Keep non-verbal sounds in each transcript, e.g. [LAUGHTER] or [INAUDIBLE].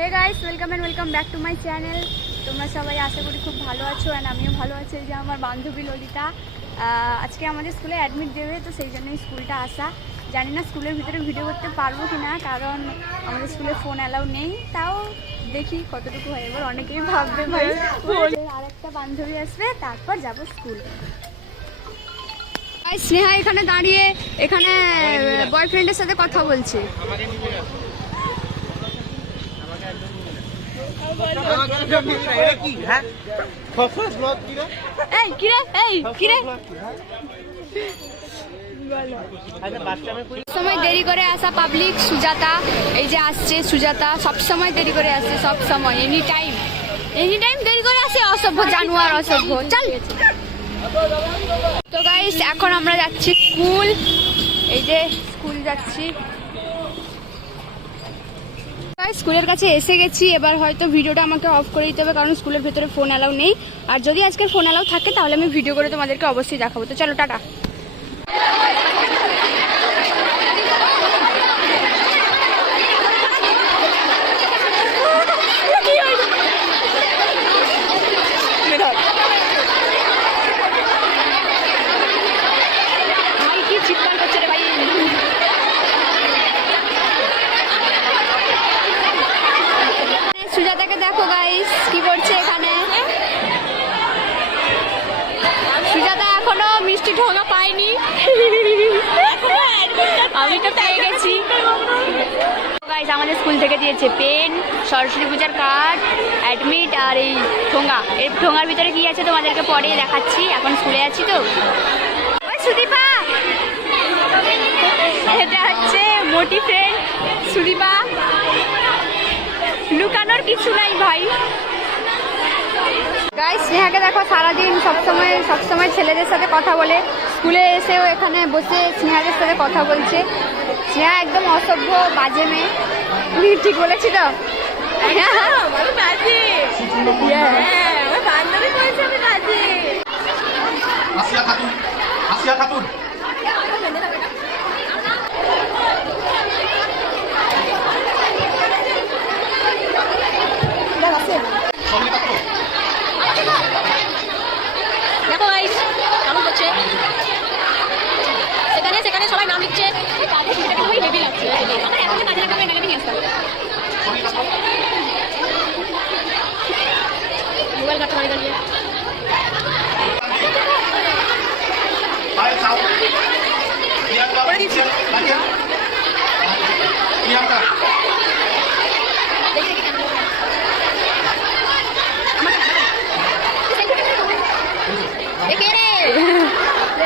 Hey guys welcome and welcome back to my channel তোমরা সবাই আশা করি খুব ভালো আছো অ্যান্ড আমিও ভালো আছি। এই যে আমার বান্ধবী ললিতা আজকে আমাদের স্কুলে অ্যাডমিট দেবে তো সেই জন্যই স্কুলটা আসা। জানি না স্কুলের ভিতরে ভিডিও করতে পারব কি না কারণ আমাদের স্কুলে ফোন অ্যালাউ নেই। তাও দেখি কতটুকু হয়। এবার অনেকেই ভাববে ভাই আর একটা বান্ধবী আসবে তারপর যাব স্কুল স্নেহা এখানে দাঁড়িয়ে এখানে বয়ফ্রেন্ডের সাথে কথা বলছে। সময় দেরি করে আসা পাবলিক সুজাতা। এই যে আসছে সুজাতা সব সময় দেরি করে আসছে সব সময় এনি টাইম এনি টাইম দেরি করে আসে, অসভ্য জানোয়ার, অসভ্য। চল। তো গাইস এখন আমরা যাচ্ছি স্কুল এই যে স্কুল যাচ্ছি। গাইস, স্কুলের কাছে এসে গেছি এবার হয়তো ভিডিওটা আমাকে অফ করে দিতে হবে কারণ স্কুলের ভেতরে ফোন অ্যালাউ নেই। আর যদি আজকে ফোন অ্যালাউ থাকে তাহলে আমি ভিডিও করে তোমাদেরকে অবশ্যই দেখাবো। তো চলো টাটা ভাই কি চিৎকার করছে রে ভাই সুজাতাকে দেখো গাইস কি করছে এখানে? সুজাতা এখনও মিষ্টি ঠোঙা পাইনি আমি তো পেয়ে গেছি। গাইস আমাদের স্কুল থেকে দিয়েছে পেন, সরস্বতী পূজার কার্ড অ্যাডমিট আর এই ঠোঙা। এই ঠোঙার ভিতরে কি আছে তোমাদেরকে পরে দেখাচ্ছি। এখন স্কুলে আছি তো। সুদীপা! এটা হচ্ছে মোটি ফ্রেন্ড সুদীপা। লুকানোর কিছু নাই ভাই। গাইস স্নেহাকে দেখো সারাদিন সবসময় সবসময় ছেলেদের সাথে কথা বলে। স্কুলে এসেও এখানে বসে স্নেহাদের সাথে কথা বলছে। স্নেহা একদম অসভ্য বাজে মেয়ে। ঠিক বলেছি তো? হ্যাঁ আসিয়া খাতুন। আসিয়া খাতুন সঙ্গে থাকো দেখো গাইস কেমন করছে সেখানে লিখছে এই কাজের সুবিধাটা খুবই হেভি লাগছে আমার এখন কাজে লাগাবে নাগালে নিয়ে আসতাম সঙ্গে থাকো মোবাইল কাটতে পারি দাঁড়িয়ে পায়ে চাও প্রিয়াঙ্কা রাখেন প্রিয়াঙ্কা দেখি দেখি কেমন দেখে রে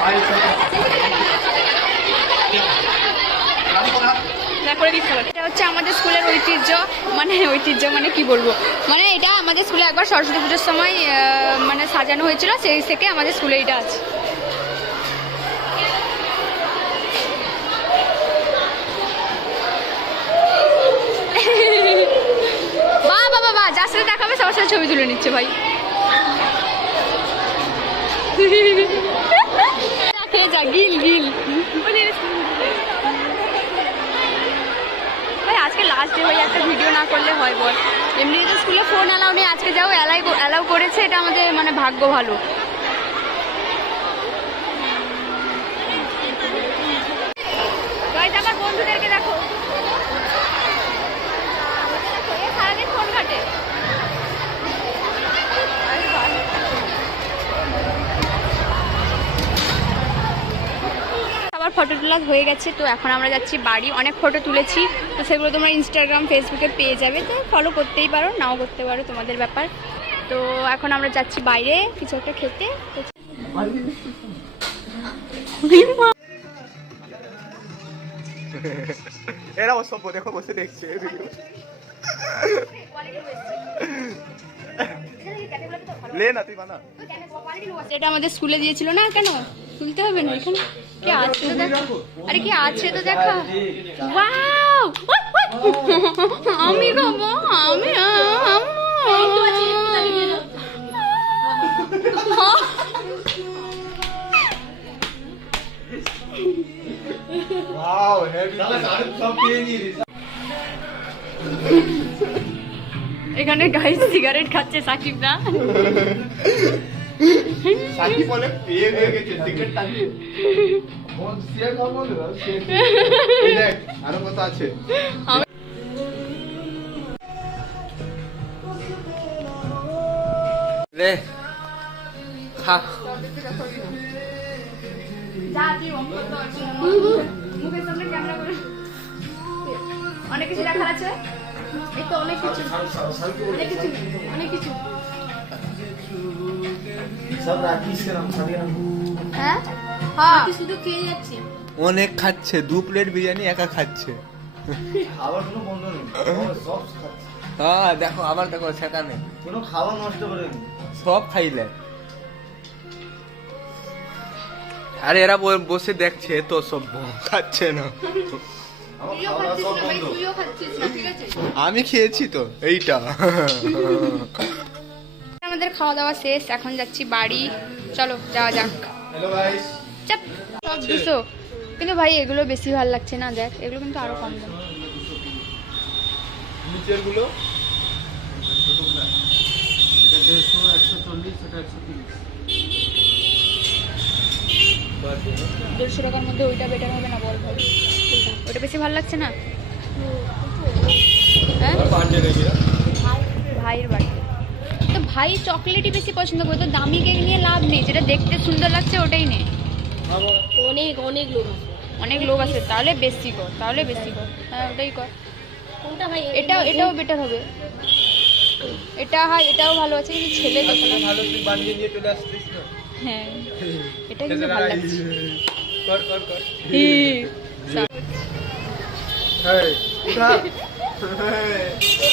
পায়ে রানি কোনা করে দিচ্ছি এটা হচ্ছে আমাদের স্কুলের ঐতিহ্য মানে ঐতিহ্য মানে কি বলব? মানে এটা আমাদের স্কুলে একবার সরস্বতী পুজোর সময় মানে সাজানো হয়েছিল, সেই থেকে আমাদের স্কুলে এটা আছে। বাহ যার সাথে দেখাবে সবার সাথে ছবি তুলে নিচ্ছে ভাই। [LAUGHS] যা, গিল গিল। আজকে লাস্ট ডে হয়ে একটা ভিডিও না করলে হয় বল। এমনি তো স্কুলে ফোন অ্যালাউ নেই, আজকে যাও অ্যালাই অ্যালাউ করেছে, এটা আমাদের মানে ভাগ্য ভালো Guys, আমার বন্ধুদেরকে দেখো এ সারাদিন ফোন ঘাটে আবার ফটো তোলা হয়ে গেছে তো এখন আমরা যাচ্ছি বাড়ি। অনেক ফটো তুলেছি তো সেগুলো তোমরা ইনস্টাগ্রাম ফেসবুকে পেয়ে যাবে। তো ফলো করতেই পারো নাও করতে পারো তোমাদের ব্যাপার। তো এখন আমরা যাচ্ছি বাইরে কিছু একটা খেতে। এরা অসভ্য দেখো বসে দেখছে। লে না তুই বানা। এটা আমাদের স্কুলে দিয়েছিল না কেন? তুলতে হবে না এখানে? কি আছে তো দেখা? আরে কি আছে তো দেখা? ওয়াও [LAUGHS] আমি খাব আমি সব পেয়ে এখানে গাইস সিগারেট খাচ্ছে সাকিব দা [LAUGHS] সাকি বলে পেয়ে হয়ে গেছে খাব বলে দেখ আরও কত আছে। লে খা। অনেক কিছু দেখার আছে। এই তো অনেক কিছু। অনেক কিছু। অনেক কিছু। হ্যাঁ? হ্যাঁ। তুই শুধু খেয়ে যাচ্ছি? অনেক খাচ্ছে দু প্লেট বিরিয়ানি একা খাচ্ছে। খাবার কোনো বন্ধ নেই। সব খাচ্ছে। হ্যাঁ দেখো আবার দেখো সেখানে কোনো খাবার নষ্ট করেনি সব খাইলে। আরে এরা ব- বসে দেখছে তো সব খাচ্ছে না। আমি খেয়েছি তো এইটা। আমাদের খাওয়া দাওয়া শেষ এখন যাচ্ছি বাড়ি। চলো যাওয়া যাক। চাপ সব দুশো। কিন্তু ভাই এগুলো বেশি ভালো লাগছে না দেখ এগুলো কিন্তু আরও কম দাম। নিচের দেড়শো টাকার মধ্যে ওইটা বেটার হবে না বল ভাই ওটা বেশি ভালো লাগছে না? হ্যাঁ ভাইয়ের বাড়ি ভাই চকলেটই বেশি পছন্দ করে তো দামি কেক নিয়ে লাভ নেই যেটা দেখতে সুন্দর লাগছে ওটাই নে অনেক অনেক লোক আছে। অনেক লোক আছে তাহলে বেশি কর তাহলে বেশি কর। হ্যাঁ ওটাই কর। কোনটা ভাই? এটাও এটাও বেটার হবে। এটা হয় এটাও ভালো আছে কিন্তু ছেলে দেখো না ভালো তুই বানিয়ে নিয়ে চলে আসছিস না? হ্যাঁ এটা কিন্তু ভালো লাগছে। কর কর কর। হি।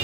[LAUGHS]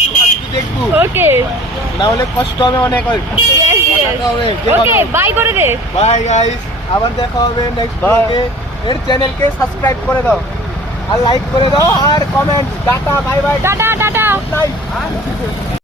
দেখব ওকে না হলে কষ্ট হবে অনেক ওকে বাই করে দে। বাই গাইস আবার দেখা হবে নেক্সট ব্লগে এর চ্যানেলকে সাবস্ক্রাইব করে দাও। আর লাইক করে দাও আর comment tata bye bye tata tata